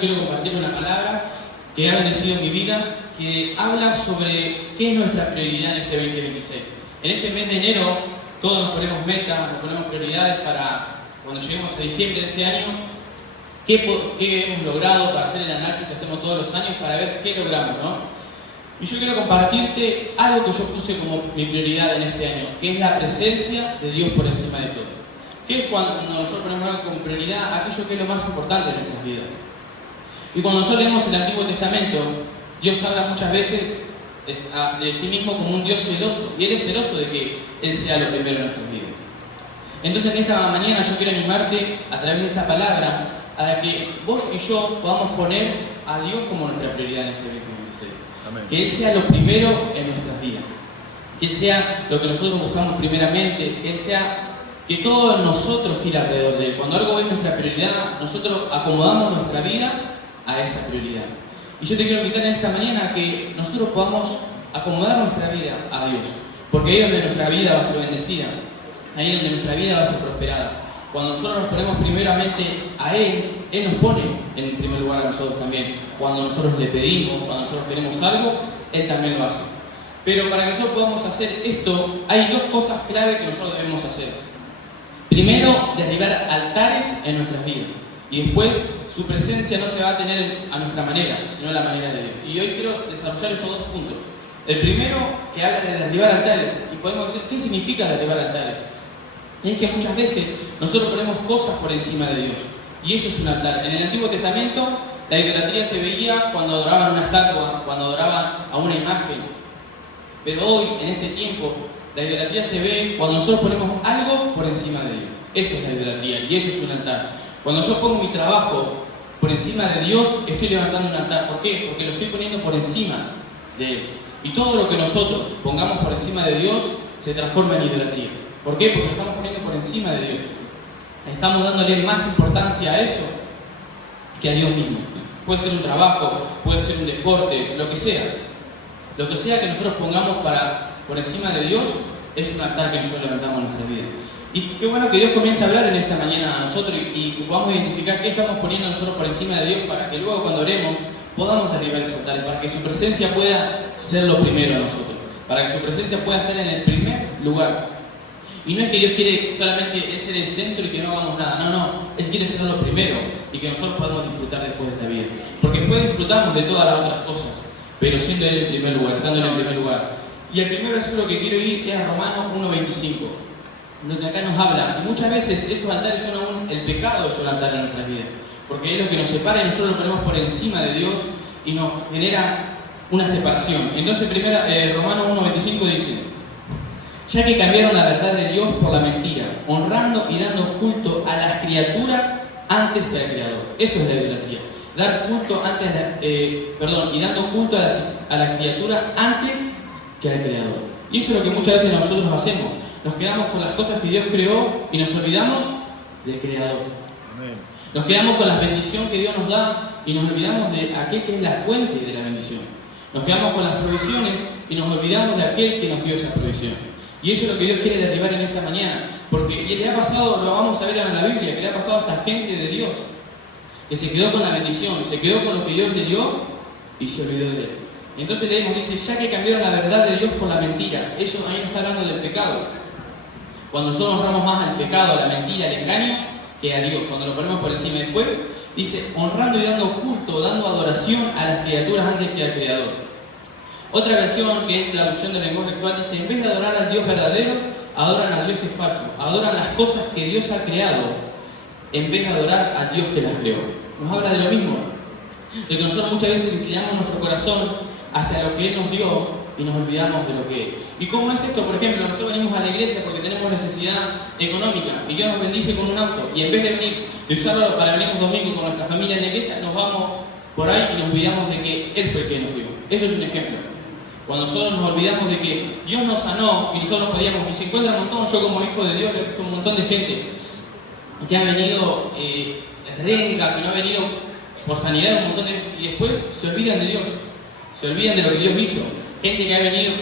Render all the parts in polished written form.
quiero compartir una palabra que ha bendecido mi vida, que habla sobre qué es nuestra prioridad en este 2026. En este mes de enero todos nos ponemos metas, nos ponemos prioridades para cuando lleguemos a diciembre de este año, qué hemos logrado, para hacer el análisis que hacemos todos los años para ver qué logramos, ¿no? Y yo quiero compartirte algo que yo puse como mi prioridad en este año, que es la presencia de Dios por encima de todo. ¿Qué es cuando nosotros ponemos algo como prioridad? Aquello que es lo más importante en nuestras vidas. Y cuando nosotros leemos el Antiguo Testamento, Dios habla muchas veces de sí mismo como un Dios celoso, y Él es celoso de que Él sea lo primero en nuestras vidas. Entonces en esta mañana yo quiero animarte a través de esta palabra a que vos y yo podamos poner a Dios como nuestra prioridad en este 2026. Amén. Que Él sea lo primero en nuestras vidas, que Él sea lo que nosotros buscamos primeramente, que Él sea que todo en nosotros gira alrededor de Él. Cuando algo es nuestra prioridad, nosotros acomodamos nuestra vida a esa prioridad. Y yo te quiero invitar en esta mañana a que nosotros podamos acomodar nuestra vida a Dios, porque ahí es donde nuestra vida va a ser bendecida, ahí es donde nuestra vida va a ser prosperada. Cuando nosotros nos ponemos primeramente a Él, Él nos pone en el primer lugar a nosotros también. Cuando nosotros le pedimos, cuando nosotros queremos algo, Él también lo hace. Pero para que nosotros podamos hacer esto, hay dos cosas clave que nosotros debemos hacer. Primero, derribar altares en nuestras vidas. Y después, su presencia no se va a tener a nuestra manera, sino a la manera de Dios. Y hoy quiero desarrollar estos dos puntos. El primero, que habla de derribar altares. Y podemos decir, ¿qué significa derribar altares? Es que muchas veces nosotros ponemos cosas por encima de Dios. Y eso es un altar. En el Antiguo Testamento, la idolatría se veía cuando adoraban una estatua, cuando adoraban a una imagen. Pero hoy, en este tiempo, la idolatría se ve cuando nosotros ponemos algo por encima de Dios. Eso es la idolatría y eso es un altar. Cuando yo pongo mi trabajo por encima de Dios, estoy levantando un altar. ¿Por qué? Porque lo estoy poniendo por encima de Él. Y todo lo que nosotros pongamos por encima de Dios se transforma en idolatría. ¿Por qué? Porque lo estamos poniendo por encima de Dios. Estamos dándole más importancia a eso que a Dios mismo. Puede ser un trabajo, puede ser un deporte, lo que sea. Lo que sea que nosotros pongamos por encima de Dios es un altar que nosotros levantamos en nuestra vida. Y qué bueno que Dios comience a hablar en esta mañana a nosotros y que podamos identificar qué estamos poniendo nosotros por encima de Dios para que luego cuando oremos podamos derribar esos altares, para que su presencia pueda ser lo primero a nosotros, para que su presencia pueda estar en el primer lugar. Y no es que Dios quiere solamente ser el centro y que no hagamos nada, no, Él quiere ser lo primero y que nosotros podamos disfrutar después de esta vida. Porque después disfrutamos de todas las otras cosas, pero siendo Él el primer lugar, estando en el primer lugar. Y el primer versículo que quiero ir es a Romanos 1:25, donde acá nos habla, y muchas veces esos altares son aún el pecado de esos altares en nuestras vidas, porque es lo que nos separa y nosotros lo ponemos por encima de Dios y nos genera una separación. Entonces Romanos 1:25 dice: ya que cambiaron la verdad de Dios por la mentira, honrando y dando culto a las criaturas antes que al Creador. Eso es la idolatría. Dar culto y dando culto a la criatura antes que al Creador. Y eso es lo que muchas veces nosotros hacemos. Nos quedamos con las cosas que Dios creó y nos olvidamos del Creador. Amén. Nos quedamos con la bendición que Dios nos da y nos olvidamos de aquel que es la fuente de la bendición. Nos quedamos con las provisiones y nos olvidamos de aquel que nos dio esa provisión. Y eso es lo que Dios quiere derribar en esta mañana. Porque le ha pasado, lo vamos a ver en la Biblia, que le ha pasado a esta gente de Dios, que se quedó con la bendición, se quedó con lo que Dios le dio y se olvidó de Él. Entonces leemos, dice, ya que cambiaron la verdad de Dios por la mentira. Eso ahí nos está hablando del pecado. Cuando nosotros honramos más al pecado, a la mentira, al engaño, que a Dios, cuando lo ponemos por encima. Después dice, honrando y dando culto, dando adoración a las criaturas antes que al Creador. Otra versión, que es traducción del lenguaje actual, dice, en vez de adorar al Dios verdadero, adoran a dioses falsos, adoran las cosas que Dios ha creado, en vez de adorar al Dios que las creó. Nos habla de lo mismo, de que nosotros muchas veces inclinamos nuestro corazón hacia lo que Él nos dio y nos olvidamos de lo que es. ¿Y cómo es esto? Por ejemplo, nosotros venimos a la iglesia porque tenemos necesidad económica y Dios nos bendice con un auto y en vez de usarlo para venir un domingo con nuestra familia en la iglesia, nos vamos por ahí y nos olvidamos de que Él fue el que nos dio. Eso es un ejemplo. Cuando nosotros nos olvidamos de que Dios nos sanó y nosotros nos podíamos, y se encuentra un montón, yo como hijo de Dios, le he visto un montón de gente que ha venido renga, que no ha venido por sanidad un montón de veces y después se olvidan de Dios, se olvidan de lo que Dios hizo. Gente que ha venido,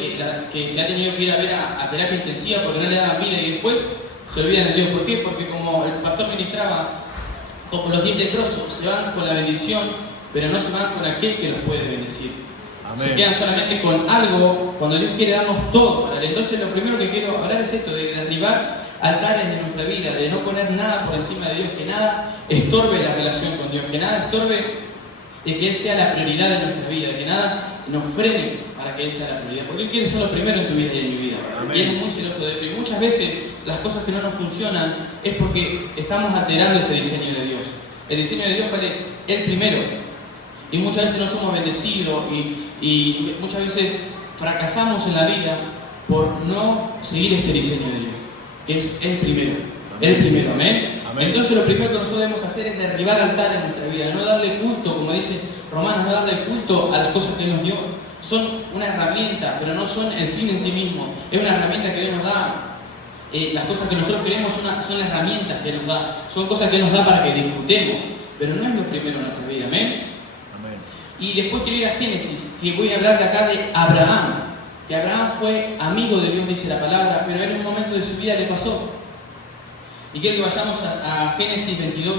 que se ha tenido que ir a ver a terapia intensiva porque no le daban vida y después se olvidan de Dios. ¿Por qué? Porque como el pastor ministraba como los 10 leprosos, se van con la bendición, pero no se van con aquel que los puede bendecir. Amén. Se quedan solamente con algo cuando Dios quiere darnos todo para Él. Entonces lo primero que quiero hablar es esto, de derribar altares de nuestra vida, de no poner nada por encima de Dios, que nada estorbe la relación con Dios, que nada estorbe de que Él sea la prioridad de nuestra vida, que nada nos frene para que Él sea la prioridad, porque Él quiere ser lo primero en tu vida y en mi vida. Amén. Y Él es muy celoso de eso. Y muchas veces las cosas que no nos funcionan es porque estamos alterando ese diseño de Dios. El diseño de Dios, ¿cuál es? El primero. Y muchas veces no somos bendecidos y muchas veces fracasamos en la vida por no seguir este diseño de Dios, que es el primero. El primero, amén. Amén. Entonces lo primero que nosotros debemos hacer es derribar altares en nuestra vida, no darle culto, como dice Romanos, no darle culto a las cosas que Él nos dio. Son una herramienta, pero no son el fin en sí mismo. Es una herramienta que Dios nos da. Las cosas que nosotros queremos son herramientas que nos da, son cosas que nos da para que disfrutemos, pero no es lo primero en nuestra vida, amén. Amén. Y después quiero ir a Génesis, y voy a hablar de acá de Abraham, que Abraham fue amigo de Dios, dice la palabra, pero en un momento de su vida le pasó. Y quiero que vayamos a Génesis 22:1,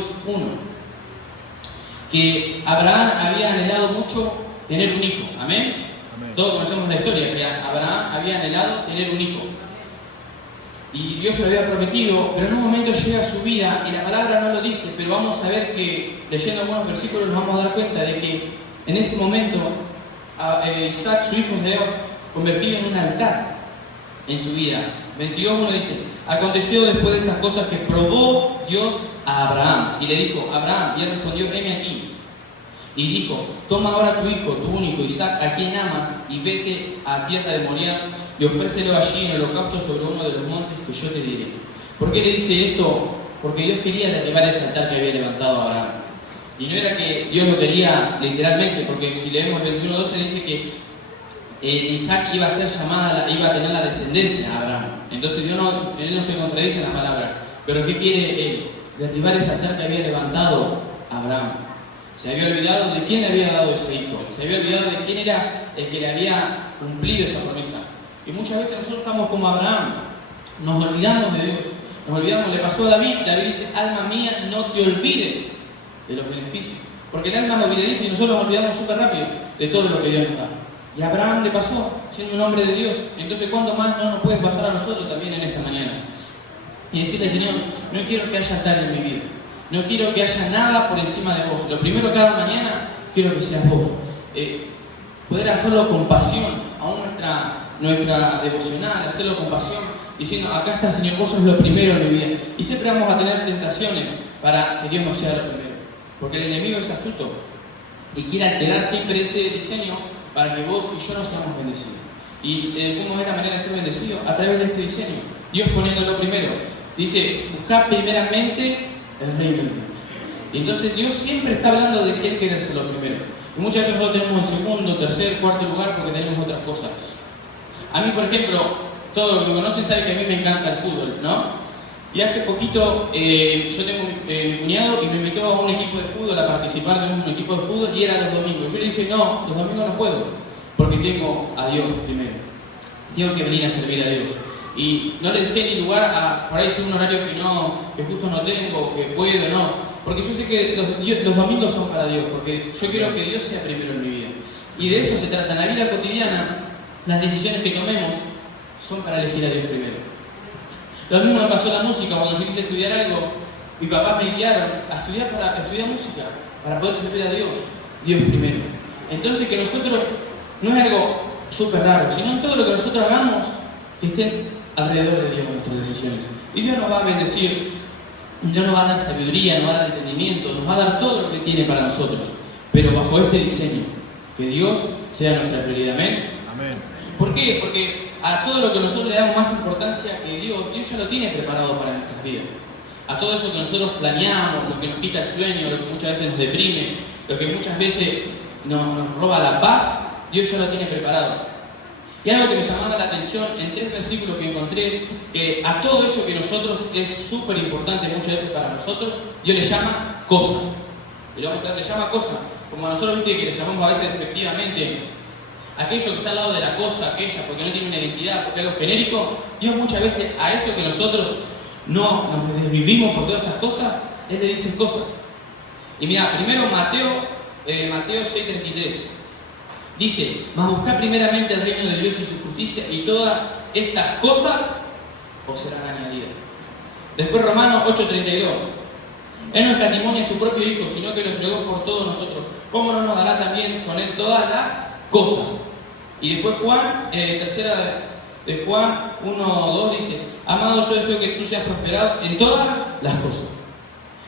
que Abraham había anhelado mucho tener un hijo, amén. Amén. Todos conocemos la historia, que Abraham había anhelado tener un hijo. Y Dios se lo había prometido, pero en un momento llega a su vida, y la palabra no lo dice, pero vamos a ver que, leyendo algunos versículos, nos vamos a dar cuenta de que en ese momento Isaac, su hijo, se había convertido en un altar en su vida. 22:1 dice: aconteció después de estas cosas que probó Dios a Abraham, y le dijo: Abraham, y él respondió: heme aquí. Y dijo: toma ahora tu hijo, tu único, Isaac, a quien amas, y vete a tierra de Moriah, y ofrécelo allí en holocausto sobre uno de los montes que yo te diré. ¿Por qué le dice esto? Porque Dios quería derribar ese altar que había levantado Abraham. Y no era que Dios lo quería literalmente, porque si leemos el 21:12 dice que Isaac iba a ser llamada, iba a tener la descendencia a Abraham. Entonces él no se contradice en la palabra. Pero ¿qué quiere él? Derribar ese altar que había levantado Abraham. Se había olvidado de quién le había dado ese hijo. Se había olvidado de quién era el que le había cumplido esa promesa. Y muchas veces nosotros estamos como Abraham. Nos olvidamos de Dios. Nos olvidamos. Le pasó a David. David dice: alma mía, no te olvides de los beneficios. Porque el alma nos olvidadiza y nosotros nos olvidamos súper rápido de todo lo que Dios nos da. Y a Abraham le pasó, siendo un hombre de Dios. Entonces, ¿cuánto más no nos puede pasar a nosotros también en esta mañana? Y decirle: Señor, no quiero que haya altar en mi vida. No quiero que haya nada por encima de vos. Lo primero cada mañana quiero que seas vos. Poder hacerlo con pasión, aún nuestra devocional, hacerlo con pasión, diciendo: acá está, Señor, vos sos lo primero en mi vida. Y siempre vamos a tener tentaciones para que Dios no sea lo primero. Porque el enemigo es astuto y quiere alterar siempre ese diseño para que vos y yo no seamos bendecidos. ¿Y cómo es la manera de ser bendecidos? A través de este diseño. Dios poniéndolo primero. Dice: buscad primeramente el reino de Dios. Y entonces Dios siempre está hablando de quién quiere ser lo primero. Y muchas veces nosotros tenemos en segundo, tercer, cuarto lugar porque tenemos otras cosas. A mí, por ejemplo, todos los que me conocen saben que a mí me encanta el fútbol, ¿no? Y hace poquito yo tengo mi cuñado y me invitó a un equipo de fútbol, a participar de un equipo de fútbol, y era los domingos. Yo le dije: no, los domingos no puedo, porque tengo a Dios primero. Tengo que venir a servir a Dios. Y no le dejé ni lugar a por ahí ser un horario que justo no tengo, que puedo, no. Porque yo sé que los domingos son para Dios, porque yo quiero que Dios sea primero en mi vida. Y de eso se trata. En la vida cotidiana, las decisiones que tomemos son para elegir a Dios primero. Lo mismo me pasó en la música. Cuando yo quise estudiar algo, mi papá me guiaron a estudiar música, para poder servir a Dios. Dios primero. Entonces, que nosotros, no es algo súper raro, sino en todo lo que nosotros hagamos, que estén alrededor de Dios nuestras decisiones. Y Dios nos va a bendecir, Dios nos va a dar sabiduría, nos va a dar entendimiento, nos va a dar todo lo que tiene para nosotros. Pero bajo este diseño, que Dios sea nuestra prioridad. Amén. Amén. ¿Por qué? Porque a todo lo que nosotros le damos más importancia que Dios ya lo tiene preparado para nuestras vidas. A todo eso que nosotros planeamos, lo que nos quita el sueño, lo que muchas veces nos deprime, lo que muchas veces nos roba la paz, Dios ya lo tiene preparado. Y algo que me llamaba la atención en 3 versículos que encontré, que a todo eso que nosotros es súper importante muchas veces para nosotros, Dios le llama cosa. Y lo vamos a ver, le llama cosa. Como a nosotros, viste, que le llamamos a veces efectivamente aquello que está al lado de la cosa, aquella, porque no tiene una identidad, porque es algo genérico. Dios muchas veces a eso que nosotros no nos desvivimos por todas esas cosas, Él le dice cosas. Y mira, primero Mateo 6:33. Dice, mas buscad primeramente el reino de Dios y su justicia, y todas estas cosas os serán añadidas. Después Romanos 8:32. Él no escatimonia a su propio Hijo, sino que lo entregó por todos nosotros. ¿Cómo no nos dará también con Él todas las cosas? Y después Juan, tercera de Juan 1:2 dice, amado, yo deseo que tú seas prosperado en todas las cosas.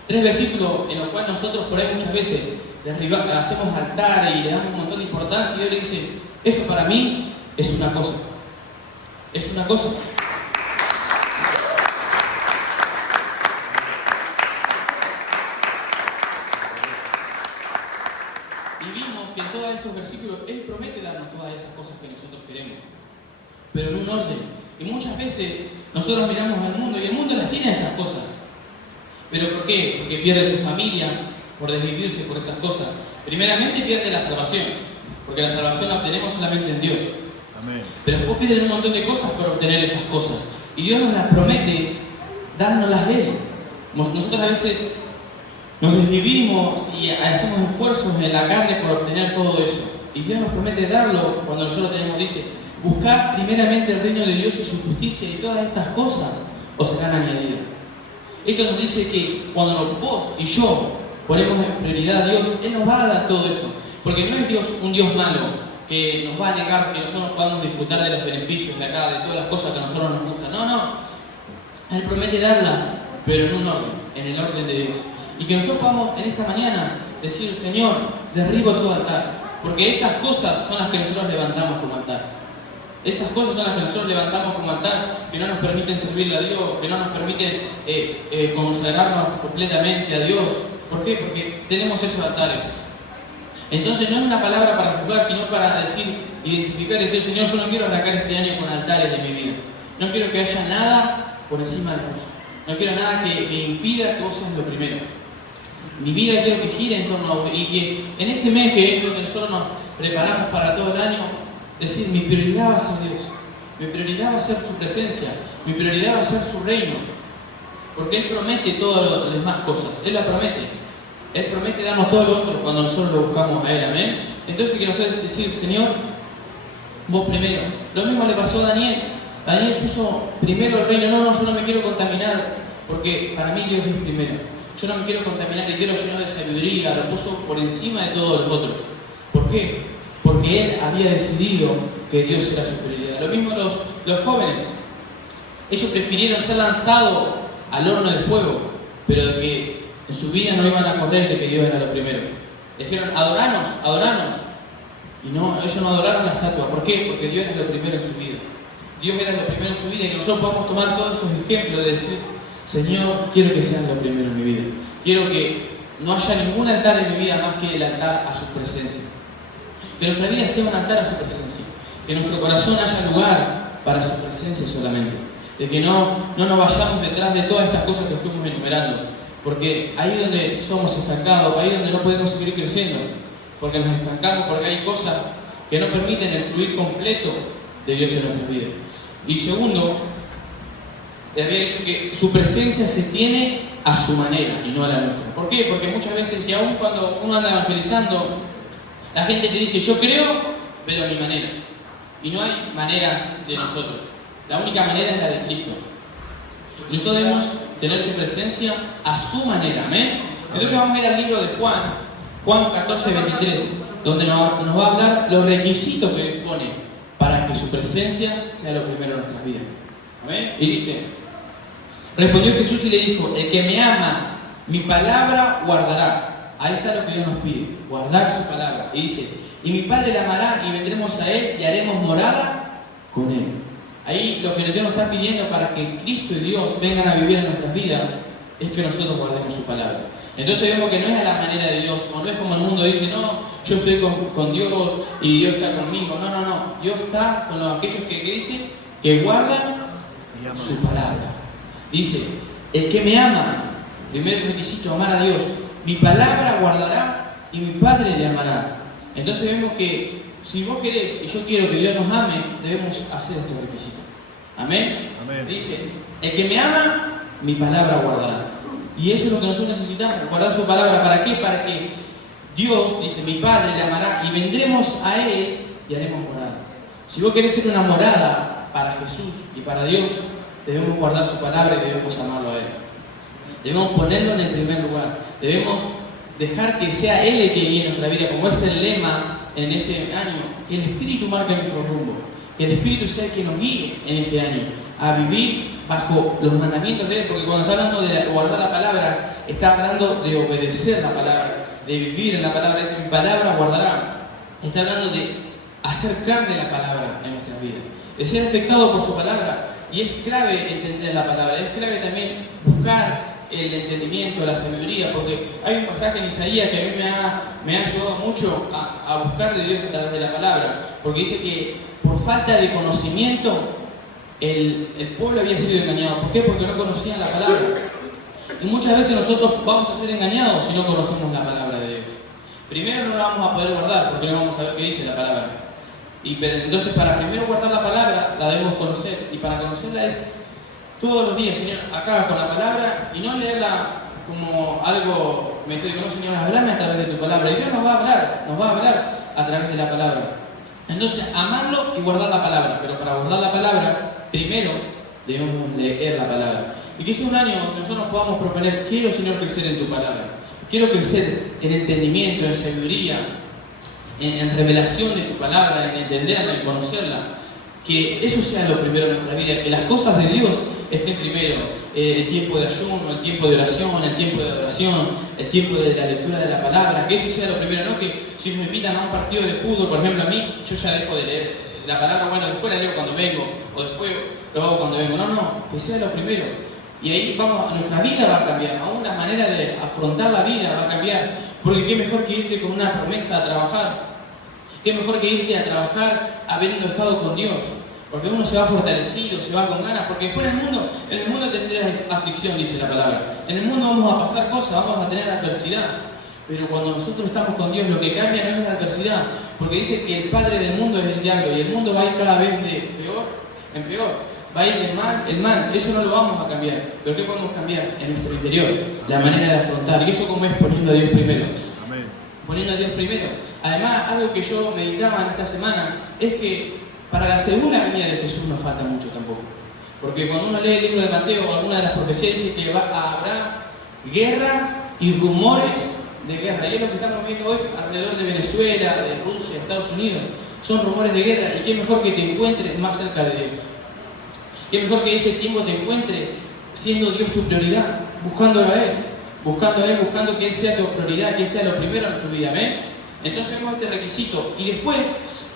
3 versículos en los cuales nosotros por ahí muchas veces hacemos altares y le damos un montón de importancia, y Dios le dice, eso para mí es una cosa. Es una cosa. Y vimos que en todos estos versículos Él promete darnos todas esas cosas que nosotros queremos, pero en un orden. Y muchas veces nosotros miramos al mundo y el mundo las tiene esas cosas. ¿Pero por qué? Porque pierde su familia por desvivirse por esas cosas. Primeramente pierde la salvación, porque la salvación la obtenemos solamente en Dios. Amén. Pero después pierden un montón de cosas por obtener esas cosas. Y Dios nos las promete dándolas de Él. Nosotros a veces nos desvivimos y hacemos esfuerzos en la carne por obtener todo eso. Y Dios nos promete darlo cuando nosotros tenemos, dice, buscad primeramente el reino de Dios y su justicia, y todas estas cosas os serán añadidas. Esto nos dice que cuando vos y yo ponemos en prioridad a Dios, Él nos va a dar todo eso. Porque no es Dios un Dios malo que nos va a negar que nosotros podamos disfrutar de los beneficios de acá, de todas las cosas que a nosotros nos gustan. No, no. Él promete darlas, pero en un orden, en el orden de Dios. Y que nosotros podamos en esta mañana decir, Señor, derribo tu altar. Porque esas cosas son las que nosotros levantamos como altar. Esas cosas son las que nosotros levantamos como altar, que no nos permiten servirle a Dios, que no nos permiten consagrarnos completamente a Dios. ¿Por qué? Porque tenemos esos altares. Entonces no es una palabra para juzgar, sino para decir, identificar y decir, Señor, yo no quiero arrancar este año con altares de mi vida. No quiero que haya nada por encima de vos. No quiero nada que me impida que vos seas lo primero. Mi vida quiero que gire en torno a vos. Y que en este mes que es donde nosotros nos preparamos para todo el año, decir, mi prioridad va a ser Dios. Mi prioridad va a ser su presencia. Mi prioridad va a ser su reino. Porque Él promete todas las demás cosas. Él la promete. Él promete darnos todo lo otro cuando nosotros lo buscamos a Él. Amén. Entonces que nosotros decir, Señor, vos primero. Lo mismo le pasó a Daniel. Daniel puso primero el reino. No, yo no me quiero contaminar. Porque para mí Dios es primero. Yo no me quiero contaminar y quiero llenar de sabiduría. Lo puso por encima de todos los otros. ¿Por qué? Porque Él había decidido que Dios era su prioridad. Lo mismo los jóvenes. Ellos prefirieron ser lanzados al horno de fuego, pero de que en su vida no iban a correr de que Dios era lo primero. Dijeron, adoranos. Y no, ellos no adoraron la estatua. ¿Por qué? Porque Dios era lo primero en su vida. Dios era lo primero en su vida, y nosotros podemos tomar todos esos ejemplos de decir, Señor, quiero que sean lo primero en mi vida. Quiero que no haya ningún altar en mi vida más que el altar a su presencia. Que nuestra vida sea un altar a su presencia. Que en nuestro corazón haya lugar para su presencia solamente. De que no nos vayamos detrás de todas estas cosas que fuimos enumerando. Porque ahí es donde somos estancados, ahí es donde no podemos seguir creciendo. Porque nos estancamos, porque hay cosas que no permiten el fluir completo de Dios en nuestra vida. Y segundo, le había dicho que su presencia se tiene a su manera y no a la nuestra. ¿Por qué? Porque muchas veces, y aún cuando uno anda evangelizando, la gente te dice, yo creo, pero a mi manera. Y no hay maneras de nosotros. La única manera es la de Cristo. Y nosotros debemos tener su presencia a su manera. ¿Amén? Entonces vamos a ir al libro de Juan 14:23, donde nos va a hablar los requisitos que Él pone para que su presencia sea lo primero en nuestras vidas. ¿Amén? Y dice, respondió Jesús y le dijo, el que me ama, mi palabra guardará. Ahí está lo que Dios nos pide, guardar su palabra. Y dice, y mi Padre la amará y vendremos a Él y haremos morada con Él. Ahí lo que Dios nos está pidiendo para que Cristo y Dios vengan a vivir en nuestras vidas es que nosotros guardemos su palabra. Entonces vemos que no es a la manera de Dios, o no es como el mundo dice, no, yo estoy con Dios y Dios está conmigo. No. Dios está con aquellos que dicen que guardan su palabra. Dice, el que me ama, primer requisito, amar a Dios, mi palabra guardará y mi Padre le amará. Entonces vemos que si vos querés y yo quiero que Dios nos ame, debemos hacer estos requisitos. Amén. Dice, el que me ama, mi palabra guardará. Y eso es lo que nosotros necesitamos, guardar su palabra. ¿Para qué? Para que Dios, dice, mi Padre le amará y vendremos a Él y haremos morada. Si vos querés ser una morada para Jesús y para Dios, debemos guardar su palabra y debemos amarlo a Él. Debemos ponerlo en el primer lugar. Debemos dejar que sea Él el que guíe nuestra vida, como es el lema en este año, que el Espíritu marque nuestro rumbo, que el Espíritu sea el que nos guíe en este año a vivir bajo los mandamientos de Él, porque cuando está hablando de guardar la palabra, está hablando de obedecer la palabra, de vivir en la palabra. Dice, mi palabra guardará. Está hablando de hacer carne la palabra en nuestras vidas, de ser afectado por su palabra. Y es clave entender la palabra, es clave también buscar el entendimiento, la sabiduría, porque hay un pasaje en Isaías que a mí me ha ayudado mucho a buscar de Dios a través de la palabra, porque dice que por falta de conocimiento el pueblo había sido engañado. ¿Por qué? Porque no conocían la palabra. Y muchas veces nosotros vamos a ser engañados si no conocemos la palabra de Dios. Primero no la vamos a poder guardar porque no vamos a ver qué dice la palabra. Entonces para primero guardar la palabra la debemos conocer, y para conocerla es todos los días, Señor, acá con la palabra, y no leerla como algo metódico. No, Señor, hablame a través de tu palabra. Y Dios nos va a hablar a través de la palabra. Entonces, amarlo y guardar la palabra. Pero para guardar la palabra, primero debemos leer la palabra. Y que sea un año donde nosotros podamos proponer, quiero, Señor, crecer en tu palabra. Quiero crecer en entendimiento, en sabiduría, en revelación de tu palabra, en entenderla, en conocerla. Que eso sea lo primero en nuestra vida, que las cosas de Dios estén primero. El tiempo de ayuno, el tiempo de oración, el tiempo de adoración, el tiempo de la lectura de la palabra, que eso sea lo primero, no que si me invitan a un partido de fútbol, por ejemplo, a mí, yo ya dejo de leer la palabra, bueno, después la leo cuando vengo, o después lo hago cuando vengo. No, que sea lo primero. Y ahí nuestra vida va a cambiar, aún la manera de afrontar la vida va a cambiar, porque qué mejor que irte con una promesa a trabajar, qué mejor que irte a trabajar habiendo estado con Dios. Porque uno se va fortalecido, se va con ganas, porque después en el mundo tendrás aflicción, dice la palabra. En el mundo vamos a pasar cosas, vamos a tener adversidad. Pero cuando nosotros estamos con Dios, lo que cambia no es la adversidad, porque dice que el padre del mundo es el diablo, y el mundo va a ir cada vez de peor en peor. Va a ir el mal, eso no lo vamos a cambiar. Pero ¿qué podemos cambiar? En nuestro interior, la manera de afrontar. Y eso como es poniendo a Dios primero. Amén. Poniendo a Dios primero. Además, algo que yo meditaba en esta semana es que para la segunda venida de Jesús no falta mucho tampoco. Porque cuando uno lee el libro de Mateo, alguna de las profecías dice que habrá guerras y rumores de guerra. Y es lo que estamos viendo hoy alrededor de Venezuela, de Rusia, Estados Unidos. Son rumores de guerra. Y qué mejor que te encuentres más cerca de Dios. Qué mejor que ese tiempo te encuentre siendo Dios tu prioridad, buscándolo a Él, buscando que Él sea tu prioridad, que Él sea lo primero en tu vida. ¿Amén? Entonces vemos este requisito. Y después,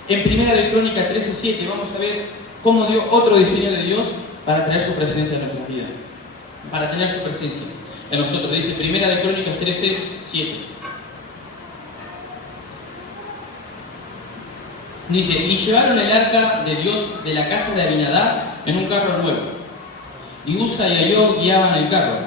en Primera de Crónicas 13:7, vamos a ver cómo dio otro diseño de Dios para traer su presencia en nuestras vidas. Para tener su presencia en nosotros. Dice Primera de Crónicas 13:7. Dice, y llevaron el arca de Dios de la casa de Abinadab en un carro nuevo. Y Usa y Ayó guiaban el carro.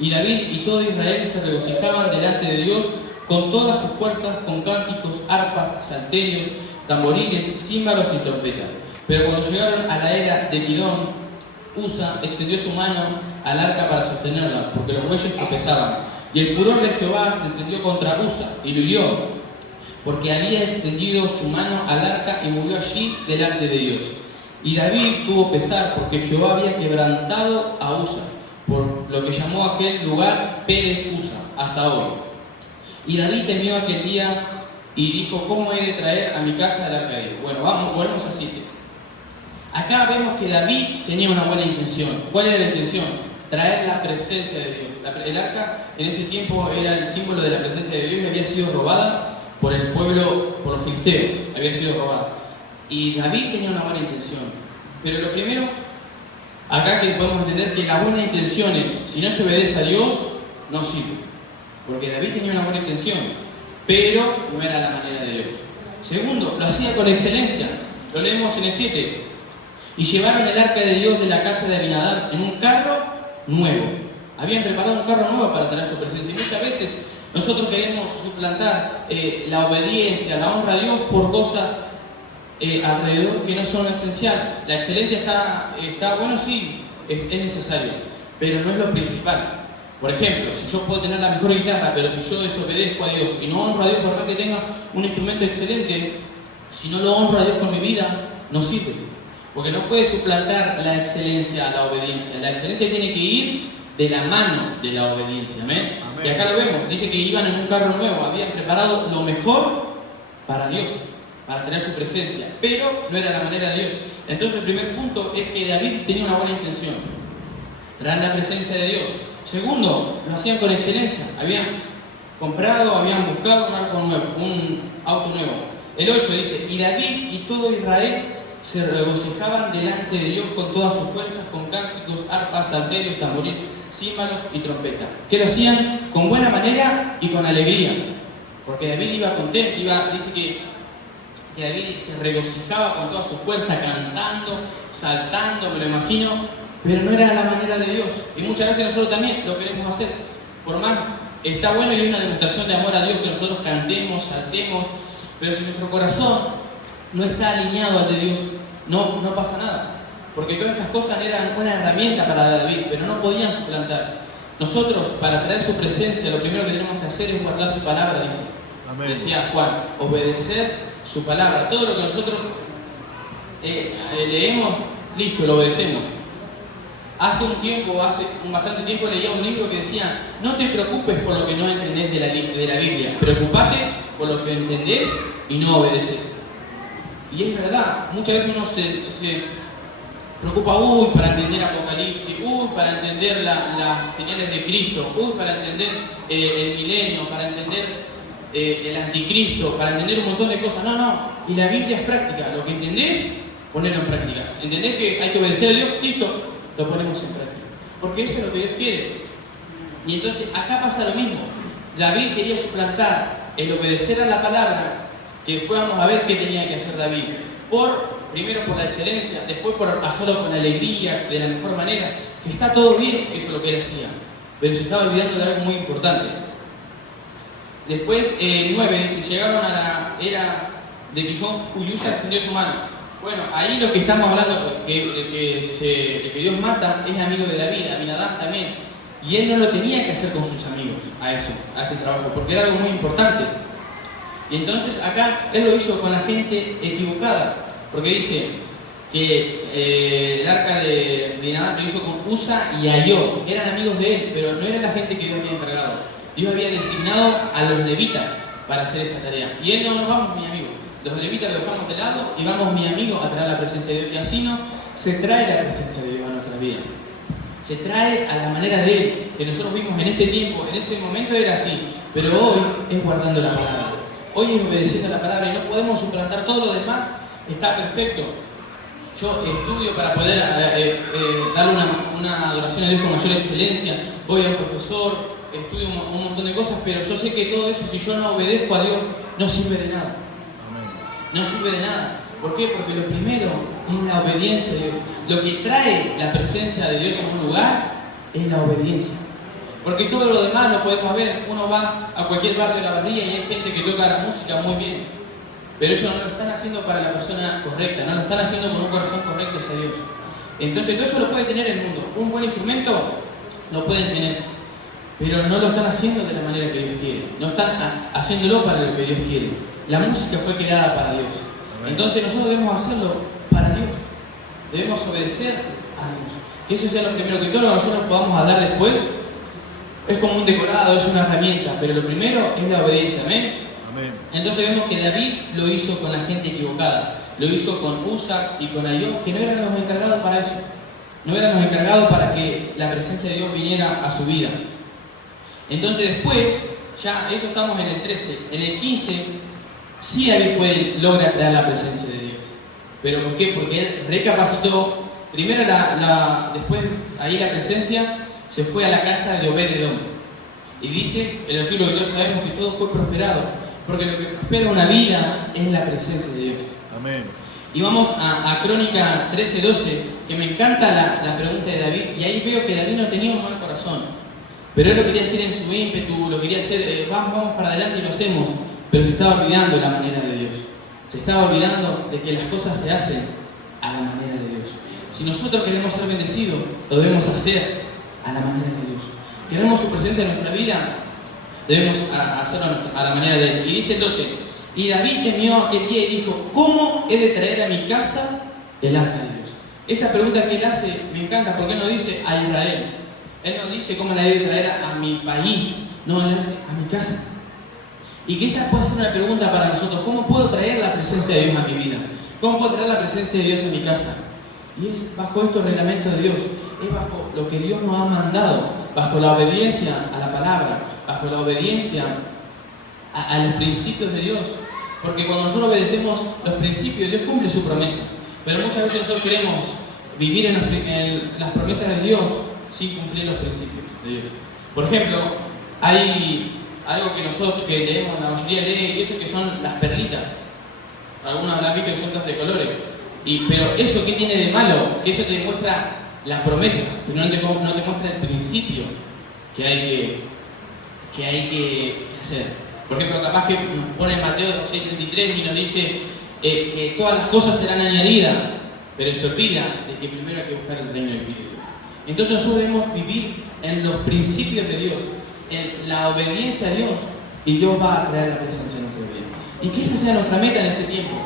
Y David y todo Israel se regocijaban delante de Dios con todas sus fuerzas, con cánticos, arpas, salterios, tamboriles, címbalos y trompetas. Pero cuando llegaron a la era de Kidón, Usa extendió su mano al arca para sostenerla, porque los bueyes tropezaban. Y el furor de Jehová se encendió contra Usa y lo hirió, porque había extendido su mano al arca y murió allí delante de Dios. Y David tuvo pesar, porque Jehová había quebrantado a Usa, por lo que llamó aquel lugar Pérez Usa, hasta hoy. Y David temió aquel día y dijo, ¿cómo he de traer a mi casa el arca de Dios? Bueno, volvemos al sitio. Acá vemos que David tenía una buena intención. ¿Cuál era la intención? Traer la presencia de Dios. El arca en ese tiempo era el símbolo de la presencia de Dios y había sido robada por el pueblo, por los filisteos, había sido robada. Y David tenía una buena intención. Pero lo primero, acá que podemos entender que las buenas intenciones, si no se obedece a Dios, no sirve. Porque David tenía una buena intención, pero no era la manera de Dios. Segundo, lo hacía con excelencia. Lo leemos en el 7. Y llevaron el arca de Dios de la casa de Abinadab en un carro nuevo. Habían preparado un carro nuevo para traer su presencia. Y muchas veces nosotros queremos suplantar la obediencia, la honra a Dios por cosas alrededor que no son esenciales. La excelencia está bueno, sí, es necesario, pero no es lo principal. Por ejemplo, si yo puedo tener la mejor guitarra, pero si yo desobedezco a Dios y no honro a Dios por más que tenga un instrumento excelente, si no lo honro a Dios con mi vida, no sirve. Porque no puede suplantar la excelencia a la obediencia. La excelencia tiene que ir de la mano de la obediencia. ¿Amén? Amén. Y acá lo vemos. Dice que iban en un carro nuevo. Habían preparado lo mejor para Dios, para tener su presencia. Pero no era la manera de Dios. Entonces el primer punto es que David tenía una buena intención. Traer la presencia de Dios. Segundo, lo hacían con excelencia. Habían comprado, habían buscado un auto nuevo. El 8 dice, y David y todo Israel se regocijaban delante de Dios con todas sus fuerzas, con cánticos, arpas, salterios, tamboril, címbalos y trompeta. Que lo hacían con buena manera y con alegría. Porque David iba contento, dice que David se regocijaba con toda su fuerza, cantando, saltando, me lo imagino, pero no era la manera de Dios. Y muchas veces nosotros también lo queremos hacer. Por más, está bueno y es una demostración de amor a Dios que nosotros cantemos, saltemos, pero si nuestro corazón no está alineado al de Dios, no pasa nada. Porque todas estas cosas eran una herramienta para David, pero no podían suplantar. Nosotros, para traer su presencia, lo primero que tenemos que hacer es guardar su palabra, dice. Amén. Decía Juan, obedecer su palabra. Todo lo que nosotros leemos, listo, lo obedecemos. Hace bastante tiempo leía un libro que decía, no te preocupes por lo que no entendés de la Biblia, preocupate por lo que entendés y no obedeces. Y es verdad, muchas veces uno se preocupa, para entender Apocalipsis, para entender las señales de Cristo, para entender el milenio, para entender el anticristo, para entender un montón de cosas. No, y la Biblia es práctica, lo que entendés, ponelo en práctica. ¿Entendés que hay que obedecer a Dios? Listo, lo ponemos en práctica. Porque eso es lo que Dios quiere. Y entonces acá pasa lo mismo. David quería suplantar el obedecer a la palabra, que después vamos a ver qué tenía que hacer David. Primero por la excelencia, después por hacerlo con alegría, de la mejor manera, que está todo bien, eso es lo que él hacía. Pero se estaba olvidando de algo muy importante. Después, 9 dice, llegaron a la era de Gijón, Usa extendió su mano. Bueno, ahí lo que estamos hablando, que Dios mata, es amigo de David, Abinadab también. Y él no lo tenía que hacer con sus amigos, a ese trabajo, porque era algo muy importante. Y entonces acá él lo hizo con la gente equivocada, porque dice que el arca de Abinadab lo hizo con Usa y Ayó, que eran amigos de él, pero no era la gente que Dios había encargado. Dios había designado a los levitas para hacer esa tarea. Y él no, vamos mi amigo. Los levitas los dejamos de lado y vamos mi amigo a traer la presencia de Dios. Y así no se trae la presencia de Dios a nuestra vida. Se trae a la manera de Él, que nosotros vimos en este tiempo, en ese momento era así, pero hoy es guardando la palabra. Hoy es obedeciendo la palabra y no podemos suplantar todo lo demás. Está perfecto. Yo estudio para poder darle una adoración a Dios con mayor excelencia. Voy a un profesor, estudio un montón de cosas, pero yo sé que todo eso, si yo no obedezco a Dios, no sirve de nada. No sirve de nada. ¿Por qué? Porque lo primero es la obediencia a Dios. Lo que trae la presencia de Dios en un lugar es la obediencia. Porque todo lo demás lo podemos ver. Uno va a cualquier bar de la barría y hay gente que toca la música muy bien. Pero ellos no lo están haciendo para la persona correcta, no lo están haciendo con un corazón correcto hacia Dios. Entonces todo eso lo puede tener el mundo. Un buen instrumento lo pueden tener, pero no lo están haciendo de la manera que Dios quiere. No están haciéndolo para lo que Dios quiere. La música fue creada para Dios. Entonces nosotros debemos hacerlo para Dios. Debemos obedecer a Dios. Que eso sea lo primero, que todo lo que nosotros podamos dar después es como un decorado, es una herramienta, pero lo primero es la obediencia. Amén. Entonces vemos que David lo hizo con la gente equivocada. Lo hizo con Usa y con Ayó, que no eran los encargados para eso. No eran los encargados para que la presencia de Dios viniera a su vida. Entonces después, ya eso estamos en el 13. En el 15, sí David logra crear la presencia de Dios. ¿Pero por qué? Porque él recapacitó. Primero, después, ahí la presencia se fue a la casa de Obed-Edom. Y dice, en el versículo que todos sabemos que todo fue prosperado. Porque lo que prospera una vida es la presencia de Dios. Amén. Y vamos a Crónica 13:12, que me encanta la pregunta de David. Y ahí veo que David no tenía un mal corazón. Pero él lo quería hacer en su ímpetu, lo quería hacer, vamos para adelante y lo hacemos. Pero se estaba olvidando de la manera de Dios. Se estaba olvidando de que las cosas se hacen a la manera de Dios. Si nosotros queremos ser bendecidos, lo debemos hacer a la manera de Dios. queremos su presencia en nuestra vida, debemos hacerlo a la manera de él. Y dice entonces, y David temió aquel día y dijo, ¿cómo he de traer a mi casa el arca de Dios? Esa pregunta que él hace me encanta, porque él no dice a Israel, él no dice cómo la he de traer a mi país, no, él dice a mi casa. Y que esa puede ser una pregunta para nosotros, ¿cómo puedo traer la presencia de Dios a mi vida? ¿Cómo puedo traer la presencia de Dios a mi casa? Y es bajo estos reglamentos de Dios, es bajo lo que Dios nos ha mandado, bajo la obediencia a la palabra, bajo la obediencia a los principios de Dios. Porque cuando nosotros obedecemos los principios, Dios cumple su promesa. Pero muchas veces nosotros queremos vivir en las promesas de Dios sin cumplir los principios de Dios. Por ejemplo, hay algo que nosotros que leemos, la mayoría lee, y eso que son las perlitas. Algunos hablan que son de colores. Pero eso, ¿qué tiene de malo? Que eso te demuestra la promesa, pero no te muestra el principio que hay que hacer. Por ejemplo, capaz que pone Mateo 6:33 y nos dice que todas las cosas serán añadidas, pero se olvida de que primero hay que buscar el reino de Dios. Entonces nosotros debemos vivir en los principios de Dios, en la obediencia a Dios, y Dios va a traer la presencia en nuestra vida. Y que esa sea nuestra meta en este tiempo.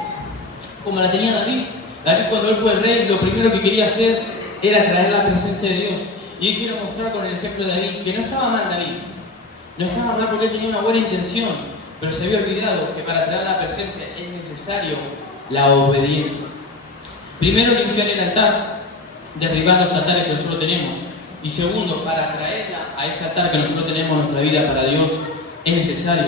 Como la tenía David. David, cuando él fue el rey, lo primero que quería hacer era traer la presencia de Dios. Y yo quiero mostrar con el ejemplo de David que no estaba mal David. No estaba mal porque él tenía una buena intención, pero se había olvidado que para traer la presencia es necesario la obediencia. Primero, limpiar el altar, derribar los altares que nosotros tenemos. Y segundo, para traerla a ese altar que nosotros tenemos en nuestra vida para Dios, es necesario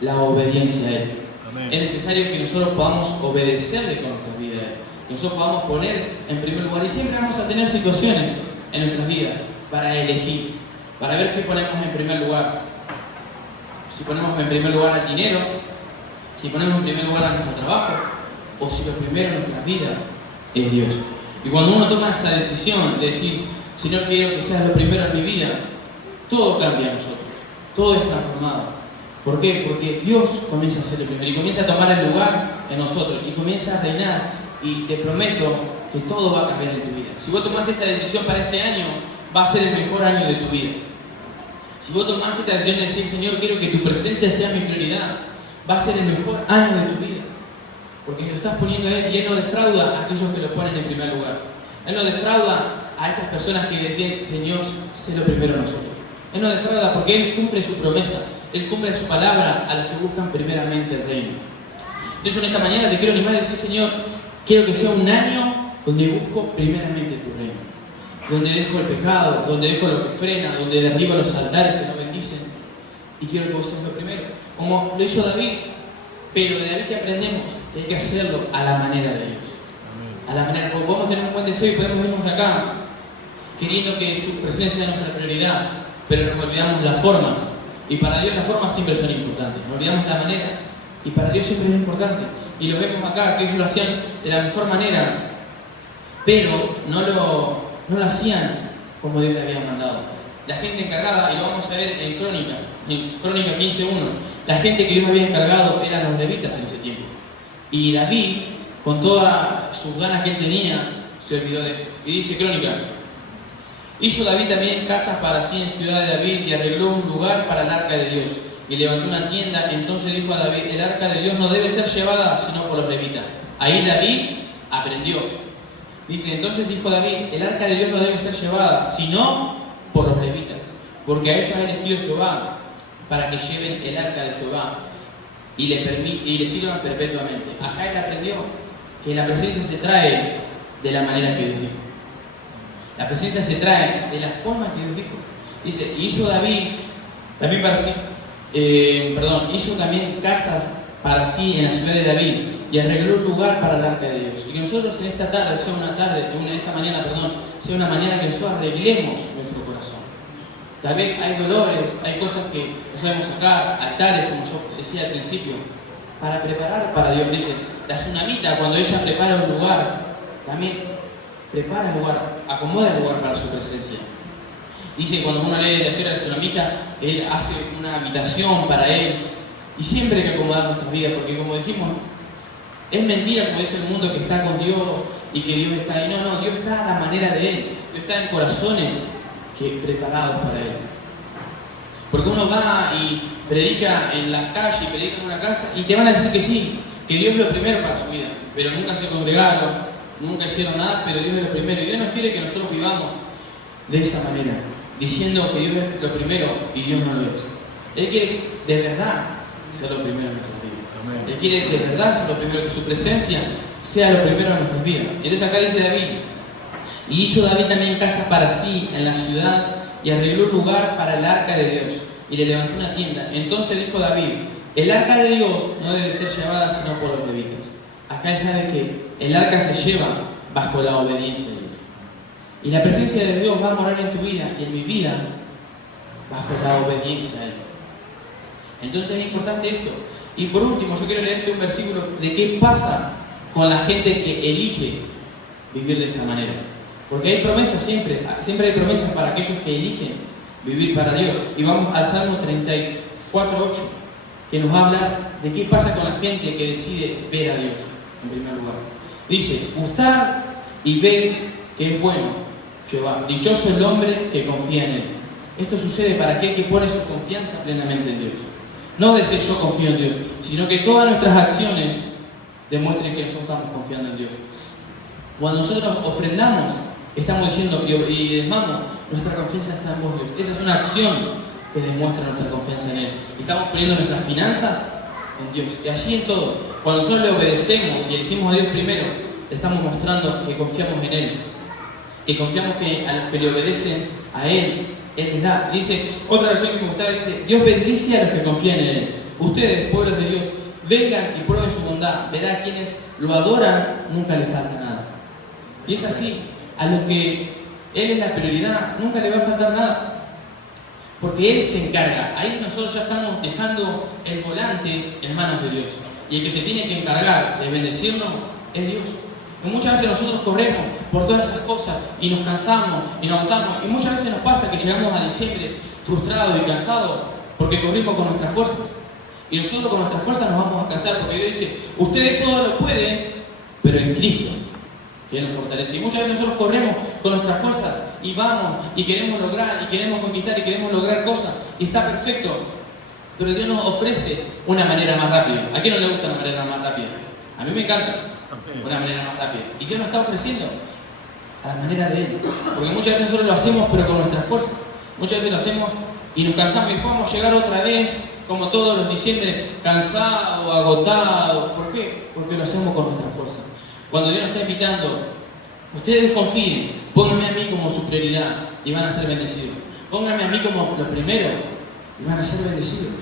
la obediencia a Él. Amén. Es necesario que nosotros podamos obedecerle con nuestra vida a Él. Que nosotros podamos poner en primer lugar. Y siempre vamos a tener situaciones en nuestras vidas para elegir, para ver qué ponemos en primer lugar. Si ponemos en primer lugar al dinero, si ponemos en primer lugar a nuestro trabajo, o si lo primero en nuestra vida es Dios. Y cuando uno toma esa decisión de decir, Señor, quiero que seas lo primero en mi vida, todo cambia en nosotros, todo es transformado. ¿Por qué? Porque Dios comienza a ser el primero y comienza a tomar el lugar en nosotros y comienza a reinar. Y te prometo que todo va a cambiar en tu vida. Si vos tomás esta decisión para este año, va a ser el mejor año de tu vida. Si vos tomás esta decisión de decir, Señor, quiero que tu presencia sea mi prioridad, va a ser el mejor año de tu vida. Porque lo estás poniendo a Él y Él no defrauda a aquellos que lo ponen en primer lugar. Él no defrauda a esas personas que decían, Señor, sé lo primero nosotros. Él no defrauda porque Él cumple su promesa, Él cumple su palabra a los que buscan primeramente el reino. Entonces, en esta mañana te quiero animar a decir, Señor, quiero que sea un año donde busco primeramente tu reino. Donde dejo el pecado, donde dejo lo que frena, donde derribo los altares que no bendicen. Y quiero que vos seas lo primero. Como lo hizo David. Pero de David que aprendemos, que hay que hacerlo a la manera de Dios. A la manera, porque podemos tener un buen deseo y podemos irnos de acá queriendo que su presencia es nuestra prioridad, pero nos olvidamos las formas. Y para Dios las formas siempre son importantes. Nos olvidamos la manera y para Dios siempre es importante. Y lo vemos acá, que ellos lo hacían de la mejor manera, pero no lo hacían como Dios le había mandado. La gente encargada, y lo vamos a ver en Crónicas 15:1, la gente que Dios había encargado eran los levitas en ese tiempo. Y David, con todas sus ganas que él tenía, se olvidó de él. Y dice Crónica, hizo David también casas para sí en ciudad de David y arregló un lugar para el arca de Dios. Y levantó una tienda, entonces dijo a David, el arca de Dios no debe ser llevada sino por los levitas. Ahí David aprendió. Dice, entonces dijo David, el arca de Dios no debe ser llevada sino por los levitas, porque a ellos ha elegido Jehová para que lleven el arca de Jehová y le sirvan perpetuamente. Acá él aprendió que la presencia se trae de la manera que Dios dijo. La presencia se trae de la forma que Dios dijo. Dice, hizo David también para sí, hizo también casas para sí en la ciudad de David y arregló un lugar para el arca de Dios. Y que nosotros en esta tarde sea una mañana que nosotros arreglemos nuestro corazón. Tal vez hay dolores, hay cosas que no sabemos sacar, altares, como yo decía al principio, para preparar para Dios. Dice, la tsunamita, cuando ella prepara un lugar, también prepara el lugar, acomoda el lugar para su presencia. Dice, cuando uno lee la historia de la tsunamita, él hace una habitación para él. Y siempre hay que acomodar nuestras vidas, porque como dijimos, es mentira como dice el mundo que está con Dios y que Dios está ahí. No, Dios está a la manera de Él. Dios está en corazones preparados para Él. Porque uno va y predica en las calles, predica en una casa y te van a decir que sí, que Dios es lo primero para su vida. Pero nunca se congregaron, nunca hicieron nada, pero Dios es lo primero. Y Dios nos quiere que nosotros vivamos de esa manera, diciendo que Dios es lo primero y Dios no lo es. Él quiere de verdad ser lo primero en nuestras vidas. Él quiere de verdad ser lo primero, que su presencia sea lo primero en nuestras vidas. Entonces acá dice David, y hizo David también casa para sí en la ciudad y arregló un lugar para el arca de Dios y le levantó una tienda. Entonces dijo David, el arca de Dios no debe ser llevada sino por los levitas. Acá él sabe que el arca se lleva bajo la obediencia de Dios. Y la presencia de Dios va a morar en tu vida y en mi vida bajo la obediencia a Él. Entonces es importante esto. Y por último, yo quiero leerte un versículo de qué pasa con la gente que elige vivir de esta manera. Porque hay promesas siempre hay promesas para aquellos que eligen vivir para Dios. Y vamos al Salmo 34:8, que nos habla de qué pasa con la gente que decide ver a Dios, en primer lugar. Dice, gustad y ved que es bueno Jehová, dichoso el hombre que confía en Él. Esto sucede para aquel que pone su confianza plenamente en Dios. No decir yo confío en Dios, sino que todas nuestras acciones demuestren que nosotros estamos confiando en Dios. Cuando nosotros ofrendamos, estamos diciendo y diezmamos, nuestra confianza está en vos, Dios. Esa es una acción que demuestra nuestra confianza en Él. Estamos poniendo nuestras finanzas en Dios. Y allí en todo, cuando nosotros le obedecemos y elegimos a Dios primero, le estamos mostrando que confiamos en Él. Que confiamos que a los que le obedecen a Él, Él les da. Dice, otra versión que me gustaba, dice, Dios bendice a los que confían en Él. Ustedes, pueblos de Dios, vengan y prueben su bondad. Verá a quienes lo adoran, nunca les falta nada. Y es así, a los que Él es la prioridad, nunca les va a faltar nada. Porque Él se encarga. Ahí nosotros ya estamos dejando el volante en manos de Dios. Y el que se tiene que encargar de bendecirnos es Dios. Y muchas veces nosotros corremos por todas esas cosas y nos cansamos y nos agotamos. Y muchas veces nos pasa que llegamos a diciembre frustrados y cansados porque corrimos con nuestras fuerzas. Y nosotros con nuestras fuerzas nos vamos a cansar porque Dios dice, ustedes todo lo pueden, pero en Cristo, que Él nos fortalece. Y muchas veces nosotros corremos con nuestras fuerzas y vamos y queremos lograr y queremos conquistar y queremos lograr cosas y está perfecto. Pero Dios nos ofrece una manera más rápida. ¿A quién no le gusta una manera más rápida? A mí me encanta. Una manera más rápida. Y Dios nos está ofreciendo a la manera de Él. Porque muchas veces nosotros lo hacemos pero con nuestra fuerza. Muchas veces lo hacemos y nos cansamos y podemos llegar otra vez, como todos los diciembre, cansados, agotados. ¿Por qué? Porque lo hacemos con nuestra fuerza. Cuando Dios nos está invitando, ustedes confíen, pónganme a mí como su prioridad y van a ser bendecidos. Pónganme a mí como lo primero y van a ser bendecidos.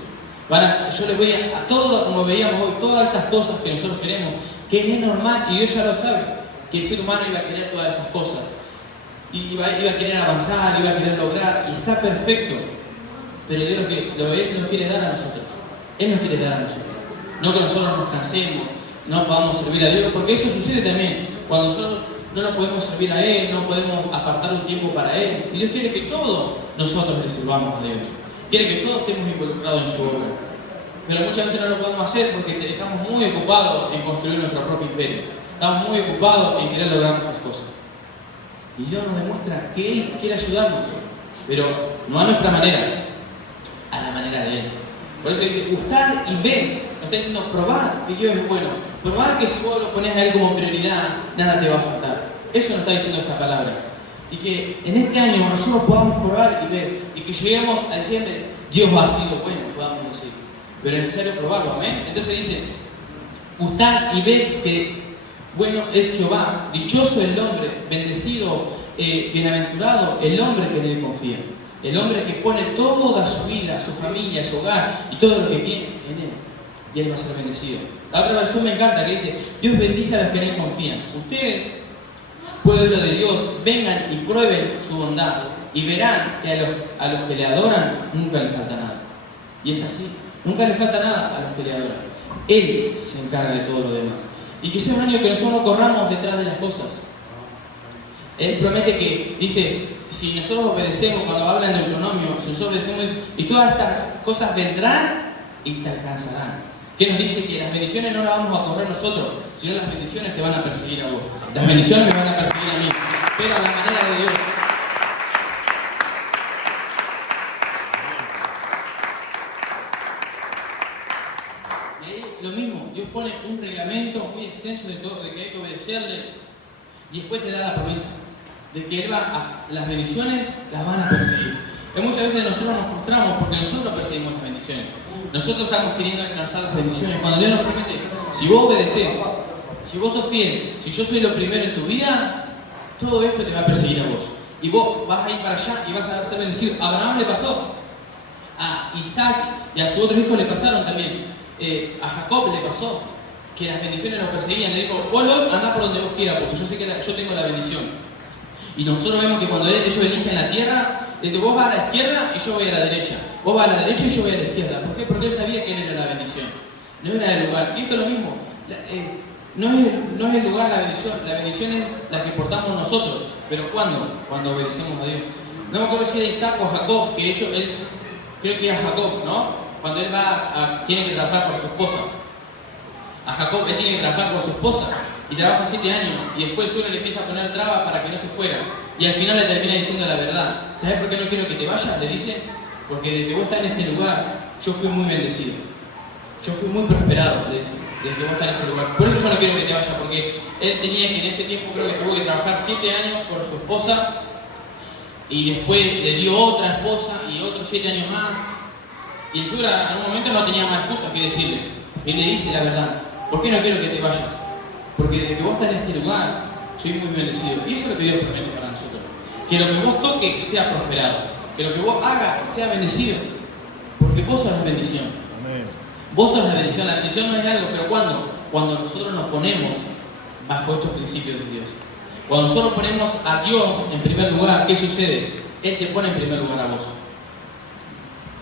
Yo les voy a todo, como veíamos hoy, todas esas cosas que nosotros queremos, que es normal y Dios ya lo sabe, que el ser humano iba a querer todas esas cosas. Y iba a querer avanzar, iba a querer lograr, y está perfecto. Pero Dios Él nos quiere dar a nosotros. Él nos quiere dar a nosotros. No que nosotros nos cansemos, no podamos servir a Dios, porque eso sucede también. Cuando nosotros no nos podemos servir a Él, no podemos apartar un tiempo para Él. Y Dios quiere que todos nosotros le sirvamos a Dios. Quiere que todos estemos involucrados en su obra. Pero muchas veces no lo podemos hacer porque estamos muy ocupados en construir nuestro propio imperio. Estamos muy ocupados en querer lograr nuestras cosas. Y Dios nos demuestra que Él quiere ayudarnos, pero no a nuestra manera, a la manera de Él. Por eso dice, gustad y ved. Nos está diciendo, probad que Dios es bueno. Probad que si vos lo pones a Él como prioridad, nada te va a faltar. Eso nos está diciendo esta palabra. Y que en este año nosotros podamos probar y ver. Y que lleguemos a diciembre, Dios ha sido bueno, podamos decir. Pero es necesario probarlo, amén. Entonces dice, gustad y ved que bueno es Jehová, dichoso el hombre, bendecido, bienaventurado el hombre que en Él confía. El hombre que pone toda su vida, su familia, su hogar y todo lo que tiene en Él. Y Él va a ser bendecido. La otra versión me encanta que dice, Dios bendice a los que en Él confían. Ustedes, pueblo de Dios, vengan y prueben su bondad y verán que a los que le adoran nunca les falta nada. Y es así. Nunca le falta nada a los que le adoran. Él se encarga de todo lo demás. Y que sea un año que nosotros no corramos detrás de las cosas. Él promete que, dice, si nosotros obedecemos, cuando habla en Deuteronomio, si nosotros obedecemos, y todas estas cosas vendrán y te alcanzarán. Que nos dice que las bendiciones no las vamos a correr nosotros, sino las bendiciones te van a perseguir a vos. Las bendiciones me van a perseguir a mí, pero a la manera de Dios. reglamento muy extenso de todo, de que hay que obedecerle, y después te da la promesa de que las bendiciones las van a perseguir. Y muchas veces nosotros nos frustramos porque nosotros perseguimos las bendiciones. Nosotros estamos queriendo alcanzar las bendiciones. Cuando Dios nos promete, si vos obedeces, si vos sos fiel, si yo soy lo primero en tu vida, todo esto te va a perseguir a vos. Y vos vas a ir para allá y vas a ser bendecido. A Abraham le pasó, a Isaac y a su otro hijo le pasaron también. A Jacob le pasó que las bendiciones lo perseguían. Le dijo, vos andá por donde vos quieras porque yo sé que yo tengo la bendición. Y nosotros vemos que cuando ellos eligen la tierra, dice, vos vas a la izquierda y yo voy a la derecha. Vos vas a la derecha y yo voy a la izquierda. ¿Por qué? Porque él sabía que él era la bendición. No era el lugar. Y esto es lo mismo. No es el lugar la bendición. La bendición es la que portamos nosotros. ¿Pero cuándo? Cuando obedecemos a Dios. No me acuerdo si era Isaac o Jacob, que creo que era Jacob, ¿no? Cuando él tiene que trabajar por su esposa. A Jacob él tiene que trabajar por su esposa. Y trabaja 7 años, y después el suegro le empieza a poner trabas para que no se fuera. Y al final le termina diciendo la verdad. ¿Sabes por qué no quiero que te vayas? Le dice, porque desde que vos estás en este lugar, yo fui muy bendecido. Yo fui muy prosperado, le dice, desde que vos estás en este lugar. Por eso yo no quiero que te vayas, porque él tenía que en ese tiempo, creo que tuvo que trabajar 7 años por su esposa, y después le dio otra esposa, y otros 7 años más. Y el suegro en un momento no tenía más excusa que decirle. Él le dice la verdad. ¿Por qué no quiero que te vayas? Porque desde que vos estás en este lugar, soy muy bendecido. Y eso es lo que Dios promete para nosotros. Que lo que vos toques sea prosperado. Que lo que vos hagas sea bendecido. Porque vos sos la bendición. Amén. Vos sos la bendición. La bendición no es algo, pero ¿cuándo? Cuando nosotros nos ponemos bajo estos principios de Dios. Cuando nosotros ponemos a Dios en primer lugar, ¿qué sucede? Él te pone en primer lugar a vos.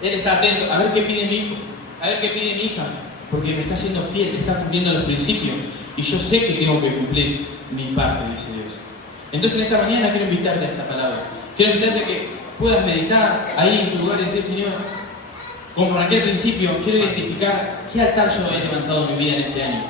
Él está atento. A ver qué pide mi hijo. A ver qué pide mi hija. Porque me está siendo fiel, está cumpliendo los principios. Y yo sé que tengo que cumplir mi parte, dice Dios. Entonces en esta mañana quiero invitarte a esta palabra. Quiero invitarte a que puedas meditar ahí en tu lugar y decir, Señor, como para aquel principio, quiero identificar qué altar yo he levantado en mi vida en este año.